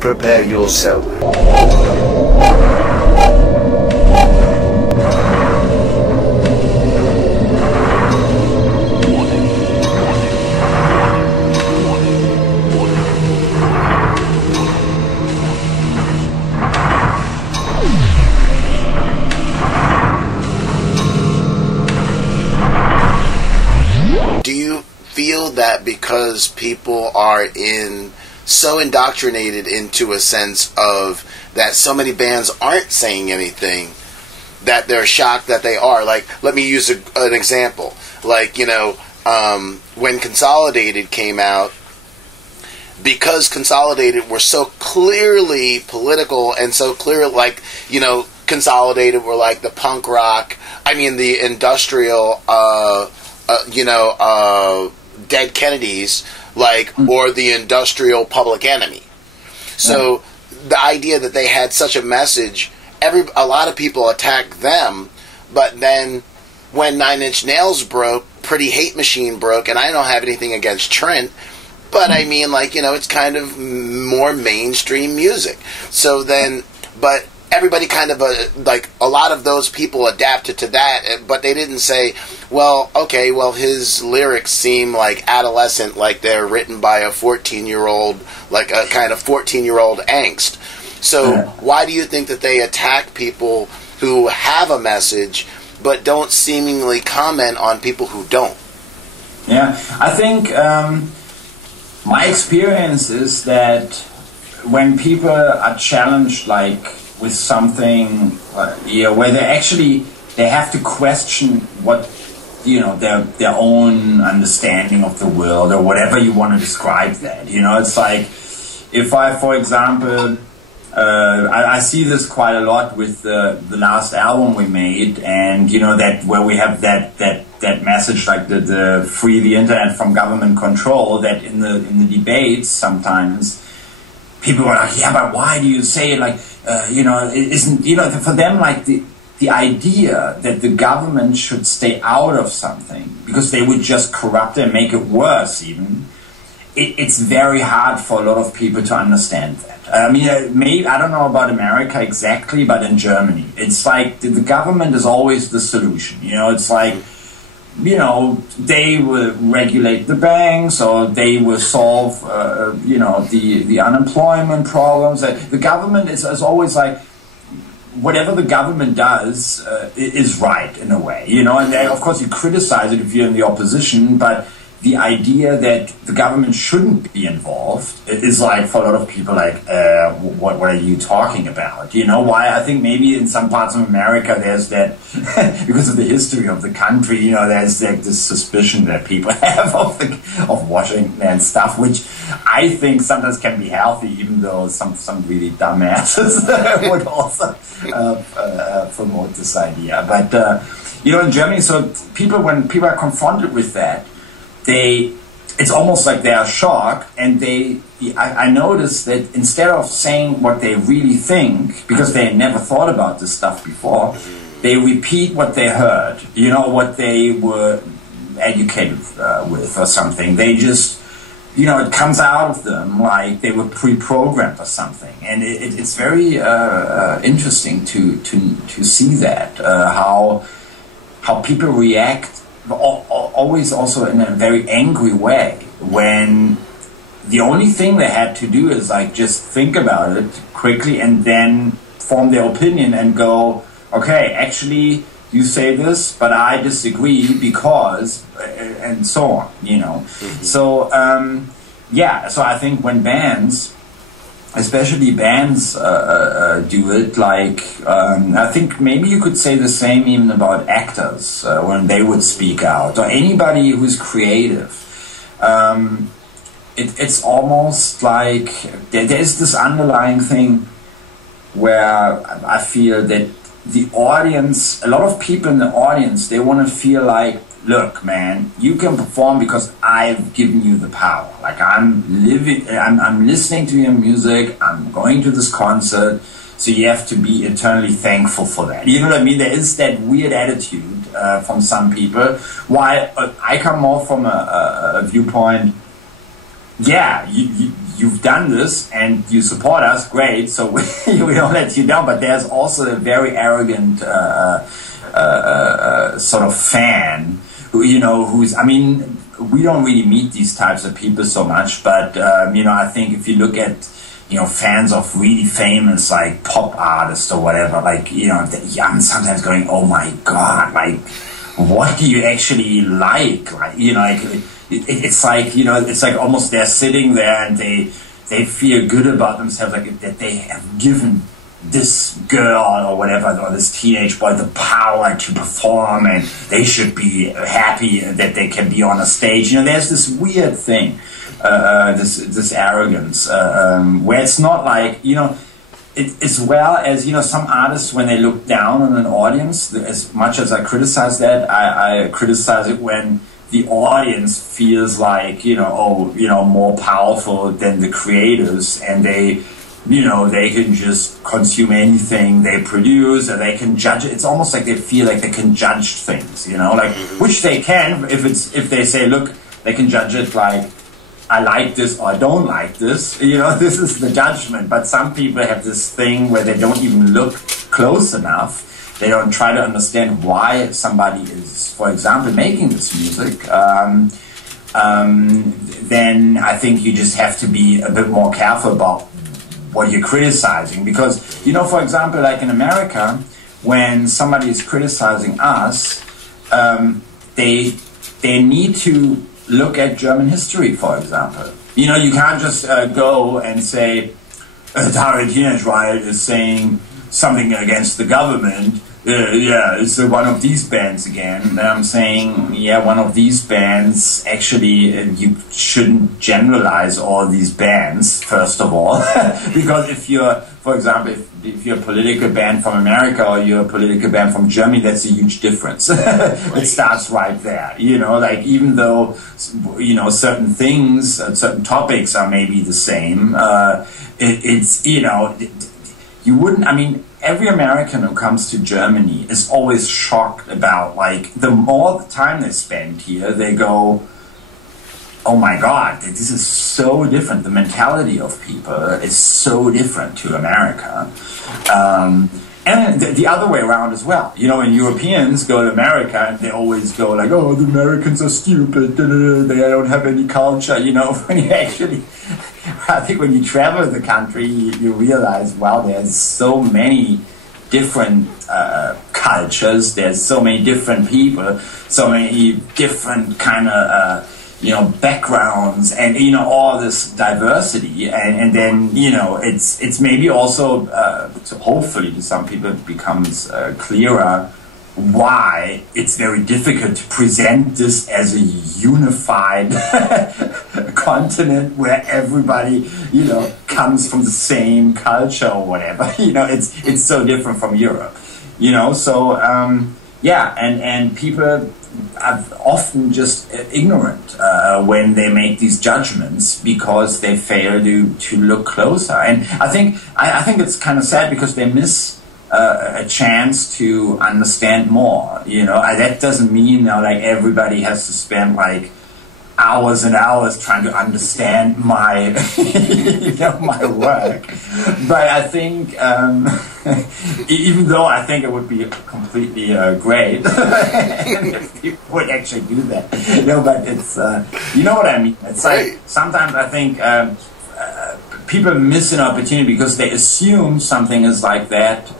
prepare yourself. Do you feel that because people are so indoctrinated into a sense of that so many bands aren't saying anything, that they're shocked that they are? Like, let me use an example. Like, when Consolidated came out, because Consolidated were so clearly political and so clear, like, Consolidated were like the punk rock, the industrial, Dead Kennedys, or the industrial Public Enemy. So the idea that they had such a message, a lot of people attacked them, but then when Nine Inch Nails broke, Pretty Hate Machine broke, and I don't have anything against Trent, but it's kind of more mainstream music. So then, but everybody kind of, a lot of those people adapted to that, but they didn't say, his lyrics seem like adolescent, like they're written by a 14-year-old, like a kind of 14-year-old angst. So why do you think that they attack people who have a message, but don't seemingly comment on people who don't? Yeah, I think my experience is that when people are challenged, with something, where they have to question what, their own understanding of the world, or whatever you want to describe that. It's like, if I, for example, I see this quite a lot with the last album we made, and that where we have that message, like the free the internet from government control, that in the debates sometimes people are like, yeah, but why do you say it it isn't, for them, the idea that the government should stay out of something because they would just corrupt it and make it worse even, it's very hard for a lot of people to understand that. Maybe, I don't know about America exactly, but in Germany, it's like the government is always the solution. It's like, they will regulate the banks, or they will solve, the unemployment problems. The government is always like, whatever the government does is right in a way, and then, of course, you criticize it if you're in the opposition, but the idea that the government shouldn't be involved is like, for a lot of people, what are you talking about? Why? I think maybe in some parts of America there's that, because of the history of the country, there's this suspicion that people have of Washington and stuff, which I think sometimes can be healthy, even though some really dumbasses would also promote this idea. But, in Germany, so when people are confronted with that, it's almost like they are shocked, and I noticed that instead of saying what they really think, because they never thought about this stuff before, they repeat what they heard, what they were educated with or something. They just, it comes out of them like they were pre-programmed or something. And it's very interesting to see that, how people react, always also in a very angry way, when the only thing they had to do is just think about it quickly and then form their opinion and go, okay, actually you say this, but I disagree because, and so on, So, so I think when bands, especially bands do it, I think maybe you could say the same even about actors when they would speak out, or anybody who's creative. It's almost like there's this underlying thing where I feel that the audience, a lot of people in the audience, they want to feel like, look, man, you can perform because I've given you the power. I'm listening to your music, I'm going to this concert, so you have to be eternally thankful for that. You know what I mean? There is that weird attitude from some people, while I come more from a viewpoint, yeah, you've done this and you support us, great, so we don't let you down. But there's also a very arrogant sort of fan who, who's, I mean, we don't really meet these types of people so much, but, I think if you look at, fans of really famous, like, pop artists or whatever, like, I'm sometimes going, oh my God, like, what do you actually like? Like, it's like, it's like almost they're sitting there and they feel good about themselves, like that they have given this girl or whatever, or this teenage boy, the power to perform, and they should be happy that they can be on a stage. There's this weird thing, this arrogance, where it's not like, as well as, some artists, when they look down on an audience, as much as I criticize that, I criticize it when the audience feels like, more powerful than the creators, and they can just consume anything they produce, or they can judge it. It's almost like they feel like they can judge things, which they can, if they say, look, they can judge it like, I like this or I don't like this, this is the judgment. But some people have this thing where they don't even look close enough. They don't try to understand why somebody is, for example, making this music. Then I think you just have to be a bit more careful about what you're criticizing. Because, for example, like in America, when somebody is criticizing us, they need to look at German history, for example. You can't just go and say, Atari Teenage Riot is saying something against the government. It's one of these bands again. And I'm saying, one of these bands, actually, you shouldn't generalize all these bands, first of all. Because if you're, for example, if you're a political band from America or you're a political band from Germany, that's a huge difference. It starts right there. Like, even though, certain things, certain topics are maybe the same, it's, you wouldn't, I mean, every American who comes to Germany is always shocked about, like, the more time they spend here, they go, oh my God, this is so different. The mentality of people is so different to America. And the other way around as well. When Europeans go to America, they always go like, oh, the Americans are stupid, they don't have any culture. When you actually, I think when you travel the country, you realize, wow, there's so many different cultures, there's so many different people, so many different kind of, backgrounds, and, all this diversity. And then, it's maybe also, hopefully to some people it becomes clearer why it's very difficult to present this as a unified continent where everybody, comes from the same culture or whatever. It's so different from Europe, so, and people are often just ignorant when they make these judgments because they fail to look closer. And I think it's kind of sad because they miss a chance to understand more. That doesn't mean like everybody has to spend like hours and hours trying to understand my my work. But I think even though I think it would be completely great if people would actually do that. But it's you know what I mean. It's like sometimes I think people miss an opportunity because they assume something is like that,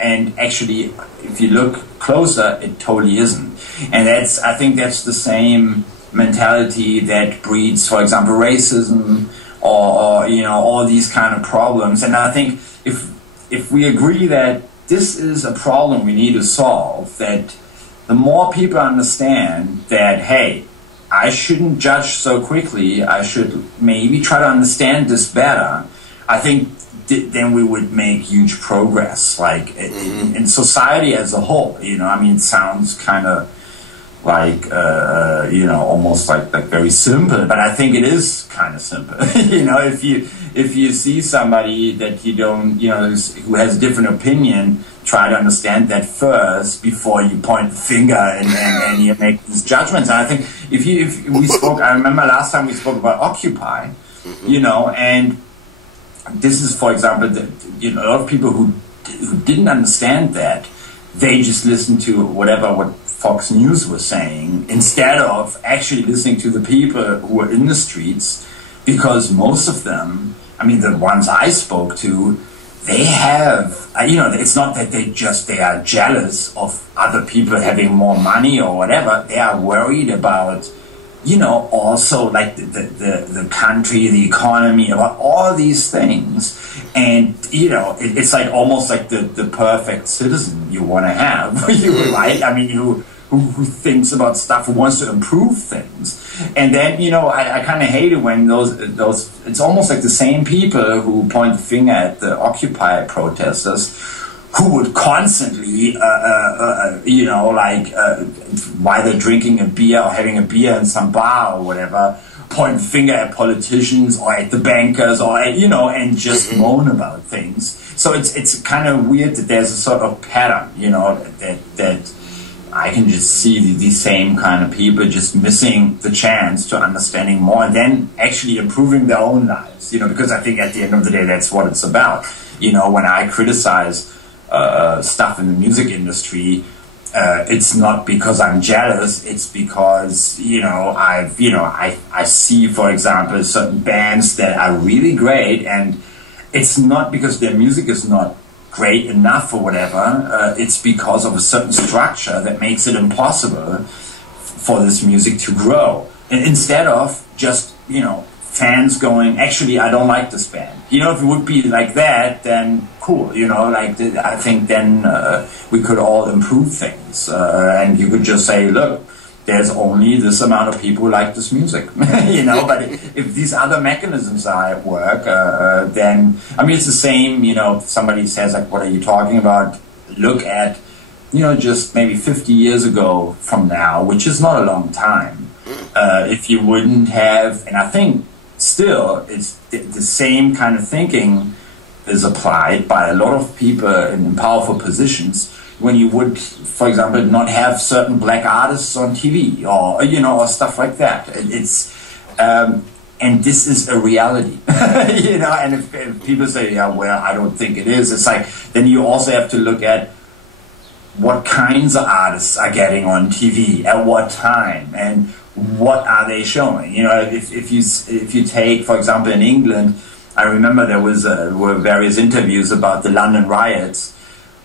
and actually, if you look closer, it totally isn't. And I think that's the same mentality that breeds, for example, racism or all these kind of problems. And I think if we agree that this is a problem we need to solve, that the more people understand that, hey, I shouldn't judge so quickly, I should maybe try to understand this better, I think then we would make huge progress, like in society as a whole. It sounds kind of like almost like very simple, but I think it is kind of simple. If you see somebody that you don't, who has a different opinion, try to understand that first before you point the finger and you make these judgments. And I think if we spoke, I remember last time we spoke about Occupy, you know, and this is, for example, a lot of people who didn't understand that, they just listened to what Fox News was saying instead of actually listening to the people who were in the streets, because most of them, I mean, the ones I spoke to, they have, it's not that they are jealous of other people having more money or whatever. They are worried about, also like the country, the economy, about all these things. And, it's like almost like the perfect citizen you want to have, right? I mean, who thinks about stuff, who wants to improve things. And then, I kind of hate it when those, it's almost like the same people who point the finger at the Occupy protesters, who would constantly, while they're drinking a beer or having a beer in some bar or whatever, point the finger at politicians or at the bankers or and just moan about things. So it's kind of weird that there's a sort of pattern, that I can just see the same kind of people just missing the chance to understanding more and then actually improving their own lives, because I think at the end of the day, that's what it's about. When I criticize stuff in the music industry, it's not because I'm jealous, it's because, I see, for example, certain bands that are really great, and it's not because their music is not great enough or whatever, it's because of a certain structure that makes it impossible for this music to grow. And instead of just, fans going, actually, I don't like this band. If it would be like that, then cool, I think then we could all improve things. And you could just say, look, there's only this amount of people who like this music, but if these other mechanisms are at work, then, I mean, it's the same, if somebody says, like, what are you talking about? Look at, just maybe 50 years ago from now, which is not a long time, if you wouldn't have, and I think still it's the same kind of thinking is applied by a lot of people in powerful positions, when you would, for example, not have certain black artists on TV or, or stuff like that. It's, and this is a reality, and if people say, yeah, well, I don't think it is, it's like, then you also have to look at what kinds of artists are getting on TV at what time and what are they showing. If you take, for example, in England, I remember there were various interviews about the London riots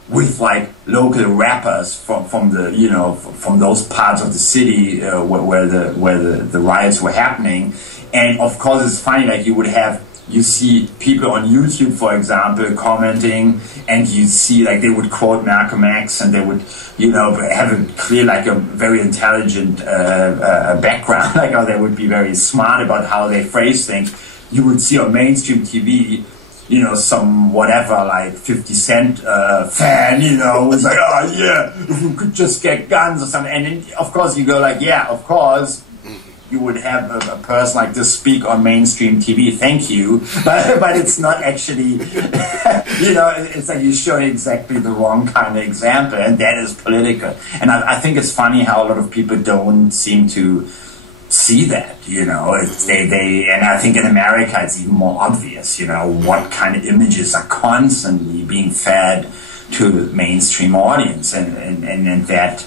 with like local rappers from those parts of the city where the riots were happening, and of course it's funny, like you see people on YouTube, for example, commenting, and you see like they would quote Malcolm X, and they would have a clear, like a very intelligent background, like how they would be very smart about how they phrase things. You would see on mainstream TV, some whatever, like 50 Cent fan, was like, oh yeah, if we could just get guns or something. And then, of course, you go like, yeah, of course, you would have a person like this speak on mainstream TV, thank you. But it's not actually, it's like you're showing exactly the wrong kind of example, and that is political. And I think it's funny how a lot of people don't seem to see that, and I think in America it's even more obvious, what kind of images are constantly being fed to the mainstream audience, and that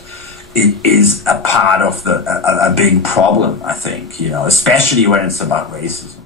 it is a part of a big problem, I think, especially when it's about racism.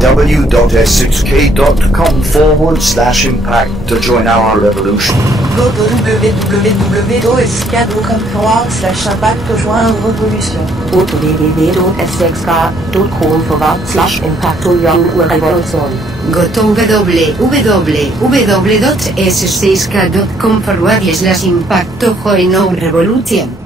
www.s6k.com/impact to join our revolution. Go to www.s6k.com/impact to join our revolution. Go to www.s6k.com/impact to join our revolution. Go to www.s6k.com/impact to join our revolution.